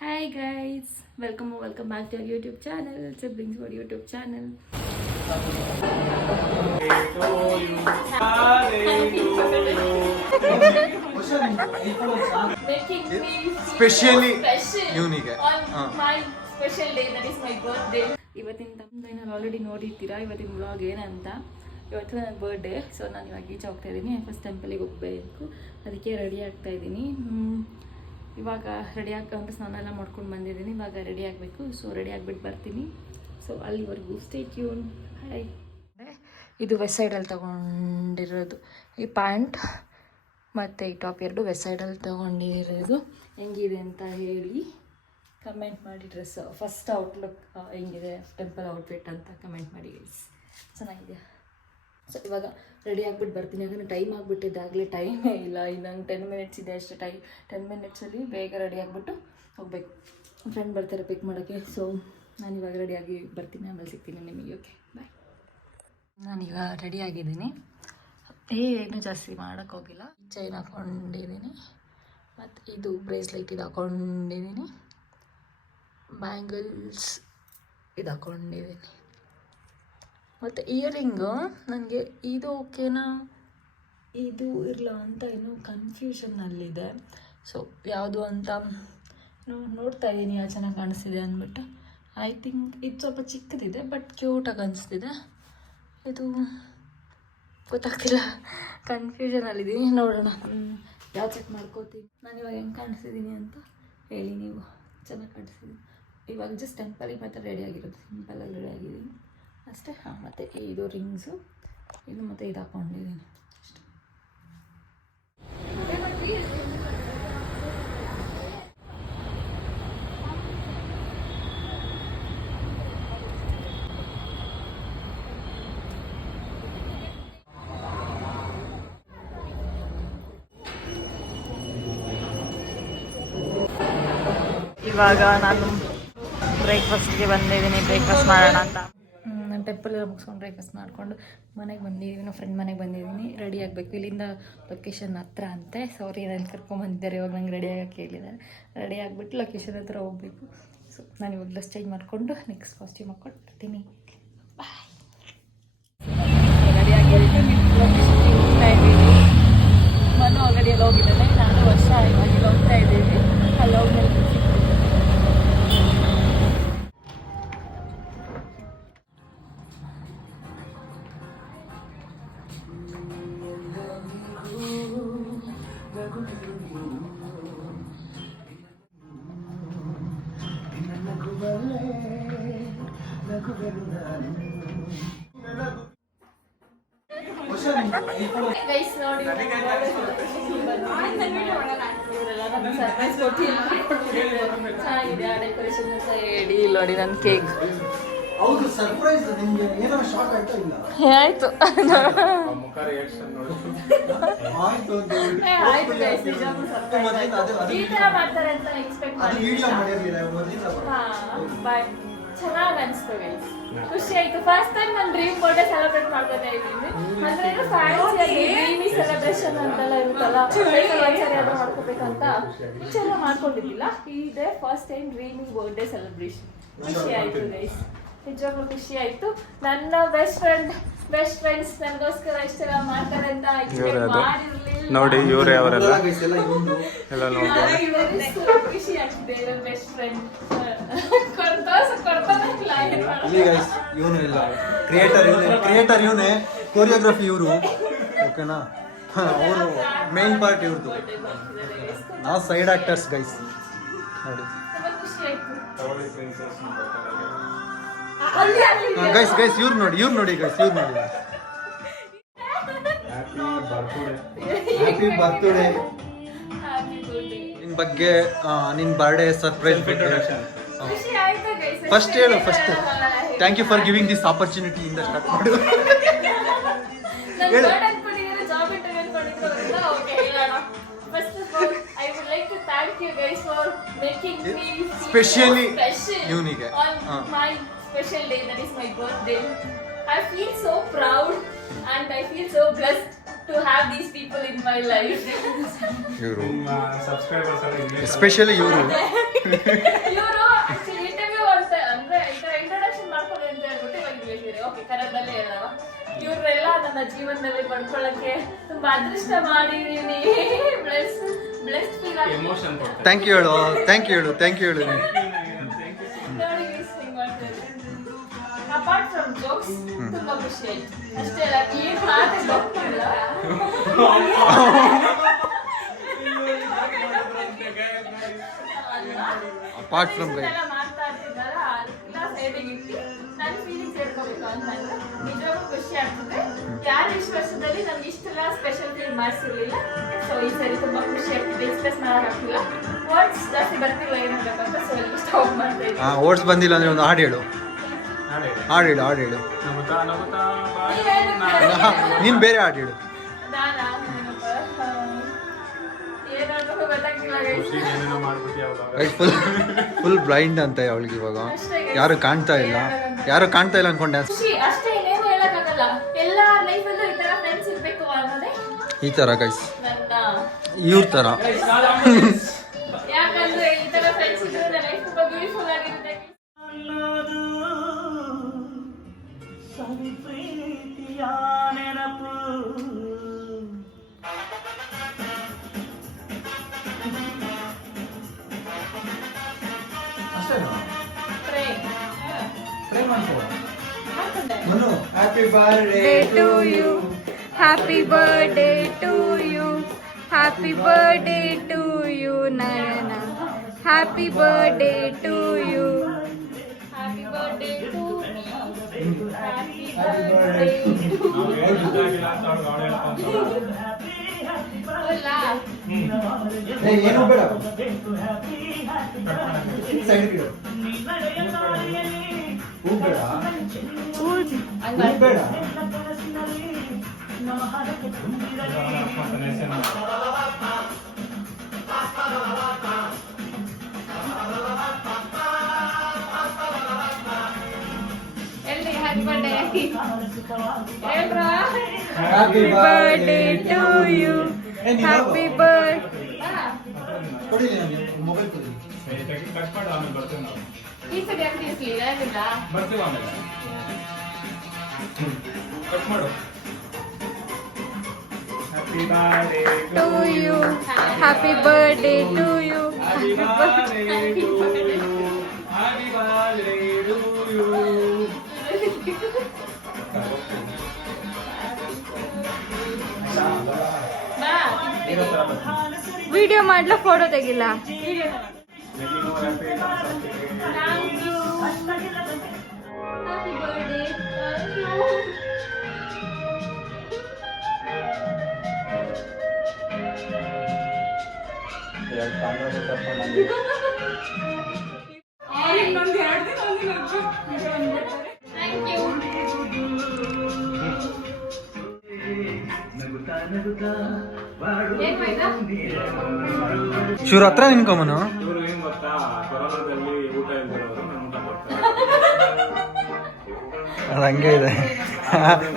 Hi guys, welcome back to our YouTube channel, Siblings World YouTube channel. Making me Specially special unique on my special day, that is my birthday. ಇವತ್ತಿನ ತಮ್ಮದೈನಲ್ಲಿ already ನೋಡಿರ್ತೀರಾ ಇವತ್ತಿನ vlog ಏನಂತ. ಇವತ್ತು ನನ್ನ birthday, so ನಾನು ಇವಾಗ ಈಚೆ ಹೋಗ್ತಾ ಇದ್ದೀನಿ. ಫಸ್ಟ್ ಟೆಂಪಲಿಗೆ ಹೋಗಬೇಕು, ಅದಕ್ಕೆ ರೆಡಿ ಆಗ್ತಾ ಇದ್ದೀನಿ. ಇವಾಗ ರೆಡಿ ಅಂತ ಸ್ನಾನ ಎಲ್ಲ ಮಾಡ್ಕೊಂಡು ಬಂದಿದ್ದೀನಿ. ಇವಾಗ ರೆಡಿ ಆಗಬೇಕು, ಸೊ ರೆಡಿ ಆಗಿಬಿಟ್ಟು ಬರ್ತೀನಿ. ಸೊ ಅಲ್ಲಿವರೆಗೂ ಸ್ಟೇ ಟ್ಯೂನ್. ಹಾಯ್. ಇದು ವೆಸ್ಟ್ ಸೈಡಲ್ಲಿ ತೊಗೊಂಡಿರೋದು ಈ ಪ್ಯಾಂಟ್ ಮತ್ತು ಈ ಟಾಪ್ ಎರಡು ವೆಸ್ಟ್ ಸೈಡಲ್ಲಿ ತೊಗೊಂಡಿರೋದು. ಹೆಂಗಿದೆ ಅಂತ ಹೇಳಿ ಕಮೆಂಟ್ ಮಾಡಿ. ಡ್ರೆಸ್ ಫಸ್ಟ್ ಔಟ್ಲುಕ್ ಹೆಂಗಿದೆ, ಟೆಂಪಲ್ ಔಟ್ಫಿಟ್ ಅಂತ ಕಮೆಂಟ್ ಮಾಡಿ ಗೈಸ್. ಚೆನ್ನಾಗಿದೆ. ಸೊ ಇವಾಗ ರೆಡಿ ಆಗಿಬಿಟ್ಟು ಬರ್ತೀನಿ, ಯಾಕಂದರೆ ಟೈಮ್ ಆಗಿಬಿಟ್ಟಿದ್ದಾಗಲೇ ಟೈಮೇ ಇಲ್ಲ. ಇನ್ನೊಂದು 10 ಮಿನಿಟ್ಸ್ ಇದೆ ಅಷ್ಟೇ ಟೈಮ್. 10 ಮಿನಿಟ್ಸಲ್ಲಿ ಬೇಗ ರೆಡಿ ಆಗಿಬಿಟ್ಟು ಹೋಗ್ಬೇಕು. ಫ್ರೆಂಡ್ ಬರ್ತಾರೆ ಪಿಕ್ ಮಾಡೋಕ್ಕೆ. ಸೊ ನಾನು ಇವಾಗ ರೆಡಿಯಾಗಿ ಬರ್ತೀನಿ, ಆಮೇಲೆ ಸಿಗ್ತೀನಿ ನಿಮಗೆ. Okay bye. ನಾನೀಗ ರೆಡಿ ಆಗಿದ್ದೀನಿ, ಏನು ಜಾಸ್ತಿ ಮಾಡೋಕ್ಕೋಗಿಲ್ಲ. ಚೈನ್ ಹಾಕ್ಕೊಂಡಿದ್ದೀನಿ ಮತ್ತು ಇದು ಬ್ರೇಸ್ಲೈಟ್ ಇದು ಹಾಕ್ಕೊಂಡಿದ್ದೀನಿ, ಬ್ಯಾಂಗಲ್ಸ್ ಇದು ಹಾಕ್ಕೊಂಡಿದ್ದೀನಿ ಮತ್ತು ಇಯರಿಂಗು. ನನಗೆ ಇದು ಓಕೆನಾ ಇದು ಇರಲ್ಲ ಅಂತ ಏನೋ ಕನ್ಫ್ಯೂಷನ್ನಲ್ಲಿದೆ. ಸೊ ಯಾವುದು ಅಂತ ನೋಡ್ತಾ ಇದ್ದೀನಿ, ಯಾವ ಚೆನ್ನಾಗಿ ಕಾಣಿಸ್ತಿದೆ ಅಂದ್ಬಿಟ್ಟು. ಐ ಥಿಂಕ್ ಇದು ಸ್ವಲ್ಪ ಚಿಕ್ಕದಿದೆ ಬಟ್ ಕ್ಯೂಟಾಗಿ ಅನಿಸ್ತಿದೆ. ಇದು ಗೊತ್ತಾಗ್ತಿಲ್ಲ, ಕನ್ಫ್ಯೂಷನಲ್ಲಿದ್ದೀನಿ. ನೋಡೋಣ ಯಾವ ಚೆಕ್ ಮಾಡ್ಕೋತೀನಿ. ನಾನು ಇವಾಗ ಹೆಂಗೆ ಕಾಣಿಸ್ತಿದ್ದೀನಿ ಅಂತ ಹೇಳಿ ನೀವು. ಚೆನ್ನಾಗಿ ಕಾಣಿಸ್ತಿದ್ದೀನಿ. ಇವಾಗ ಜಸ್ಟ್ ಟೆಂಪಲಿಗೆ ಮಾತ್ರ ರೆಡಿ ಆಗಿರೋದು, ಸಿಂಪಲಲ್ಲಿ ರೆಡಿ ಆಗಿದ್ದೀನಿ ಅಷ್ಟೇ. ಹಾಂ, ಮತ್ತು ಇದು ರಿಂಗ್ಸು ಇದು ಮತ್ತು ಇದು ಹಾಕ್ಕೊಂಡಿದ್ದೀನಿ ಅಷ್ಟೇ. ಇವಾಗ ನಾನು ಬ್ರೇಕ್ಫಾಸ್ಟ್ಗೆ ಬಂದಿದ್ದೀನಿ, ಬ್ರೇಕ್ಫಾಸ್ಟ್ ಮಾಡೋಣ ಅಂತ. ನಾನು ಟೆಂಪಲ್ ಮುಗಿಸ್ಕೊಂಡು ಬ್ರೇಕ್ಫಾಸ್ಟ್ ಮಾಡಿಕೊಂಡು ಮನೆಗೆ ಬಂದಿದ್ದೀನಿ, ನಮ್ಮ ಫ್ರೆಂಡ್ ಮನೆಗೆ ಬಂದಿದ್ದೀನಿ. ರೆಡಿ ಆಗಬೇಕು. ಇಲ್ಲಿಂದ ಲೊಕೇಶನ್ ಹತ್ರ ಅಂತೆ. ಸಾರಿ, ನಾನು ಕರ್ಕೊಂಬಂದಿದ್ದಾರೆ. ಇವಾಗ ನಂಗೆ ರೆಡಿ ಆಗೋಕ್ಕೆ ಹೇಳಿದ್ದಾರೆ. ರೆಡಿ ಆಗಿಬಿಟ್ಟು ಲೊಕೇಶನ್ ಹತ್ರ ಹೋಗಬೇಕು. ಸೊ ನಾನು ಇವಾಗ ಡ್ರೆಸ್ ಚೇಂಜ್ ಮಾಡಿಕೊಂಡು ನೆಕ್ಸ್ಟ್ ಕಾಸ್ಟ್ಯೂಮ್ ಹಾಕ್ಕೊಂಡು ಬರ್ತೀನಿ. ಬಾಯ್. ರೆಡಿ ಆಗಿದ್ದೀನಿ, ಹೋಗ್ತಾ ಇದ್ದೀನಿ. ಮನು ಅಂಗಡಿಯಲ್ಲಿ ಹೋಗಿದ್ದಾನೆ, ನಾನು ವರ್ಷ ಇವಾಗ ಹೋಗ್ತಾ ಇದ್ದೀನಿ. ಅಲ್ಲಿ ಹೋಗ್ಮೇಲೆ ಗೈಸ್ ನೋಡಿ, ಸರ್ಪ್ರೈಸ್ ಚೆನ್ನಾಗಿದೆ. ಆ ಡೆಕೋರೇಷನ್ ಅಂತ ಹೇಳಿ ಇಲ್ಲಿ ನೋಡಿ ನನ್ನ ಕೇಕ್. ಹೌದು, ಸರ್ಪ್ರೈಸ್. ನಿಮಗೆ ಏನೋ ಶಾಕ್ ಆಯ್ತಾ? ಇಲ್ಲ ಆಯ್ತು ಆಯ್ತು ಗೈಸ್, ನಿಜವಾಗ್ಲೂ ಸರ್ಪ್ರೈಸ್ ಈ ಥರ ಮಾಡ್ತಾರೆ ಅಂತ ಎಕ್ಸ್ಪೆಕ್ಟ್ ಮಾಡಿರಲಿಲ್ಲ. ಬಟ್ ಚೆನ್ನಾಗಿ ಅನಿಸ್ತು ಗೈಸ್, ಖುಷಿ ಆಯ್ತು. ಫಸ್ಟ್ ಟೈಮ್ ನಾನು ಡ್ರೀಮ್ ಬರ್ಡೇ ಸೆಲೆಬ್ರೇಟ್ ಮಾಡ್ಕೊತಾ ಇದ್ದೀನಿ. ಅಂದ್ರೆ ಫ್ಯಾನ್ಸಿ ಡ್ರೀಮಿ ಸೆಲೆಬ್ರೇಷನ್ ಅಂತೆಲ್ಲ ಇರುತ್ತಲ್ಲ, ಒಂದ್ಸರಿ ಅದು ಮಾಡ್ಕೋಬೇಕಂತ ಮುಂಚೆಲ್ಲ ಮಾಡ್ಕೊಂಡಿದ್ದಿಲ್ಲ. ಇದೇ first time dreamy birthday celebration. ಖುಷಿ ಆಯ್ತು ಗೈಸ್, ನಿಜವಾಗ್ಲೂ ಖುಷಿ ಆಯ್ತು. ನನ್ನ ಬೆಸ್ಟ್ ಫ್ರೆಂಡ್ಸ್ ನನಗೋಸ್ಕರ ಇಷ್ಟೆಲ್ಲ ಮಾಡ್ತಾರೆ ಅಂತ ಎಕ್ಸ್ಪೆಕ್ಟ್ ಮಾಡಿರಲಿಲ್ಲ. ನೋಡಿ ಇವರೇ ಅವರೆಲ್ಲ ಎಲ್ಲ ನೋಡಿ. ಖುಷಿ ಆಗ್ತಿದೆ. ನನ್ನ ಬೆಸ್ಟ್ ಫ್ರೆಂಡ್ ಇವನು ಇಲ್ಲ, ಕ್ರಿಯೇಟರ್ ಇವನೇ, ಕೊರಿಯೋಗ್ರಫಿ ಇವರು, ಓಕೆನಾ? ಅವರು ಮೇನ್ ಪಾರ್ಟ್ ಇವ್ರದ್ದು, ನಾವು ಸೈಡ್ ಆಕ್ಟರ್ಸ್ ಗೈಸ್. ನೋಡಿ ಗೈಸ್ ಇವ್ರು ನೋಡಿ ಗೈಸ್, ಇವ್ರು ನೋಡಿ. Happy birthday. ನಿನ್ ಬಗ್ಗೆ, ನಿನ್ ಬರ್ಡೇ ಸರ್ಪ್ರೈಸ್ ಬಗ್ಗೆ ಫಸ್ಟ್ ಹೇಳು. First thank you for giving this opportunity ಇಂದ ಸ್ಟಾರ್ಟ್ ಮಾಡು. ಹೇಳು. Specially unique on my special day, that is my birthday. I feel so proud and I feel so blessed to have these people in my life. ಇವರು especially ಇವರು ಇವರು actually interview ಅಂತ ಅಂದ್ರೆ ಈ ತರ ಇಂಟ್ರೊಡಕ್ಷನ್ ಮಾಡ್ಕೊಳ್ಳಿ ಅಂತ ಹೇಳ್ಬಿಟ್ಟು ಇವಾಗ ಹೇಳ್ತೀರಿ. ಓಕೆ, ಕನ್ನಡದಲ್ಲೇ ಹೇಳವ. ಇವ್ರೆಲ್ಲ ನನ್ನ ಜೀವನದಲ್ಲಿ ಪಡ್ಕೊಳ್ಳಕ್ಕೆ ತುಂಬಾ ಅದೃಷ್ಟ ಮಾಡಿದೀನಿ. ಬ್ಲೆಸ್ಡ್ ಫೀಲ್ ಆಗಿ ಥ್ಯಾಂಕ್ ಯು ಹೇಳು, ಥ್ಯಾಂಕ್ ಯು ಹೇಳು, ಥ್ಯಾಂಕ್ ಯು ಹೇಳು. ನೋಡಿ ಮಿಸ್ಸಿಂಗ್ ಮಾಡ್ತಾರೆ. ಅಪಾರ್ಟ್ ಫ್ರಮ್ ಜೋಕ್ಸ್ ತುಂಬಾ ಖುಷಿ ಆಯ್ತು ಅಷ್ಟೇ ಅಲ್ಲ. ಏನು ಮಾತು ಗೊತ್ತಿಲ್ಲ. ಅಪಾರ್ಟ್ ಫ್ರಮ್ ಮಾಡ್ತಾ ಇರ್ತಿದ್ದಾರ ಅದೆಲ್ಲ ಸೈಡಿಗೆ ಇಟ್ಟು ನನ್ನ ಫೀಲಿಂಗ್ಸ್ ಹೇಳ್ಕೋಬೇಕು ಅಂತಂದ್ರೆ ನಿಜವಾಗ್ಲೂ ಖುಷಿ ಆಗ್ತದೆ. ಯಾರು ಇಷ್ಟು ವರ್ಷದಲ್ಲಿ ನನ್ಗೆ ಇಷ್ಟೆಲ್ಲ ಸ್ಪೆಷಲ್ ಫೀಲ್ ಮಾಡಿಸಿರ್ಲಿಲ್ಲ. ಸೊ ಈ ಸರಿ ತುಂಬಾ ಖುಷಿ ಆಗ್ತಿದೆ. ಎಕ್ಸ್ಪ್ರೆಸ್ ಮಾಡೋಕ್ಕಾಗ್ತಿಲ್ಲ, ವರ್ಡ್ಸ್ ಜಾಸ್ತಿ ಬರ್ತಿಲ್ಲ ಏನಾಗಬೇಕಂತ. ಸೊ ಇಲ್ಲಿ ಸ್ಟಾಪ್ ಮಾಡ್ತಾ ಇದ್ದೀನಿ. ಓಟ್ಸ್ ಬಂದಿಲ್ಲ ಅಂದ್ರೆ ಒಂದು ಹಾಡು ಹೇಳು, ಹಾಡು ಹೇಳು, ಹಾಡು ಹೇಳು. ನೀನು ಬೇರೆ ಹಾಡು ಹೇಳು. ನಾನಾ ಏನಾದ್ರು ಗೊತ್ತಾಗ್ತಿಲ್ಲ guys. ಫುಲ್ ಬ್ಲೈಂಡ್ ಅಂತ ಅವಳಿಗೆ ಇವಾಗ. ಯಾರು ಕಾಣ್ತಾ ಇಲ್ಲ, ಯಾರು ಕಾಣ್ತಾ ಇಲ್ಲ ಅನ್ಕೊಂಡೆ. ಖುಷಿ ಅಷ್ಟೇ, ಇನ್ನೇನು ಹೇಳಕ್ಕಾಗಲ್ಲ. ಎಲ್ಲ ಲೈಫಲ್ಲೂ ಈ ತರ ಫ್ರೆಂಡ್ಸ್ ಇರ್ಬೇಕು ಅನ್ನೋದೇ ಈ ತರ ಗೈಸ್, ನನ್ನ. ಇವ್ರ ತರ. ಯಾಕಂದ್ರೆ ಈ ತರ ಫ್ರೆಂಡ್ಸ್ ಇದ್ರೆ ನನ್ನ ಲೈಫ್ ತುಂಬಾ ಬ್ಯೂಟಿಫುಲ್ ಆಗಿರುತ್ತೆ. Happy birthday to you, happy birthday to you, happy birthday to you, Nayana, happy birthday to you, happy birthday to me, happy birthday to Hola. ಏನು ಬೇಡ ಸೈಡ್ ಹೂ ಬೇಡ, ಹೂ ಬೇಡ. ಎಲ್ಲಿ happy birthday ಹೇಳ್ರಾ? Happy birthday to you, happy birthday. ಕೊಡಿ ನನಗೆ mobile ಕೊಡಿ. ಈ ಸರಿ ಯಾಕೆ ತಿಳಿಸ್ಲಿಲ್ಲ? ಏನಿಲ್ಲ to you, happy birthday to you, happy birthday to you, happy birthday to you. Video ಮಾಡ್ಲಾ, photo ತೆಗಿಲ್ಲ? Happy birthday. Thank you. ಏನ್ ಆಯ್ತಾ? ಶಿವ್ರ ಹತ್ರ ನಿನ್ಕೊಂಬನು. ಇವರು ಏನ್ ಗೊತ್ತಾ, ಕೊರೋನಾದಲ್ಲಿ ಊಟ ಇಲ್ದಿರೋರು ನಮ್ಗೆ ಊಟ ಕೊಡ್ತಾರೆ. ಅದು ಹಂಗೆ ಇದೆ,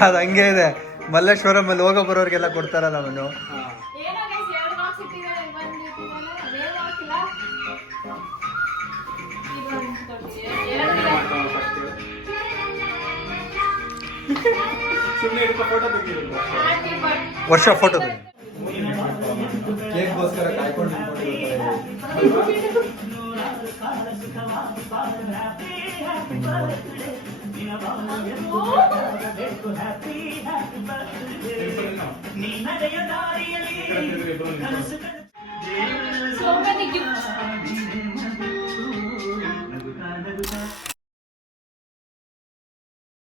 ಅದು ಹಂಗೆ ಇದೆ. ಮಲ್ಲೇಶ್ವರಮಲ್ಲಿ ಹೋಗೋ ಬರೋರಿಗೆಲ್ಲ ಕೊಡ್ತಾರಲ್ಲ ಅವನು. ಏನೋ guys, 2 marks ಇಟ್ಟಿದ್ದಾರೆ, ಒಂದು ಇಟ್ಟಿದ್ದಾರೆ, ಅದೇನು ಹಾಕಿಲ್ಲ. ಇದೊಂದು ಕೊಟ್ಟಿದ್ದಾರೆ, ಸುಮ್ಮನೆ ಇಟ್ಕೊ, ಫೋಟೋ ತೆಗಿರೋದು. Happy birthday. ವರ್ಷ ಫೋಟೋ ಕೇಕ್ಗೋಸ್ಕರ ಕಾಯ್ಕೊಂಡು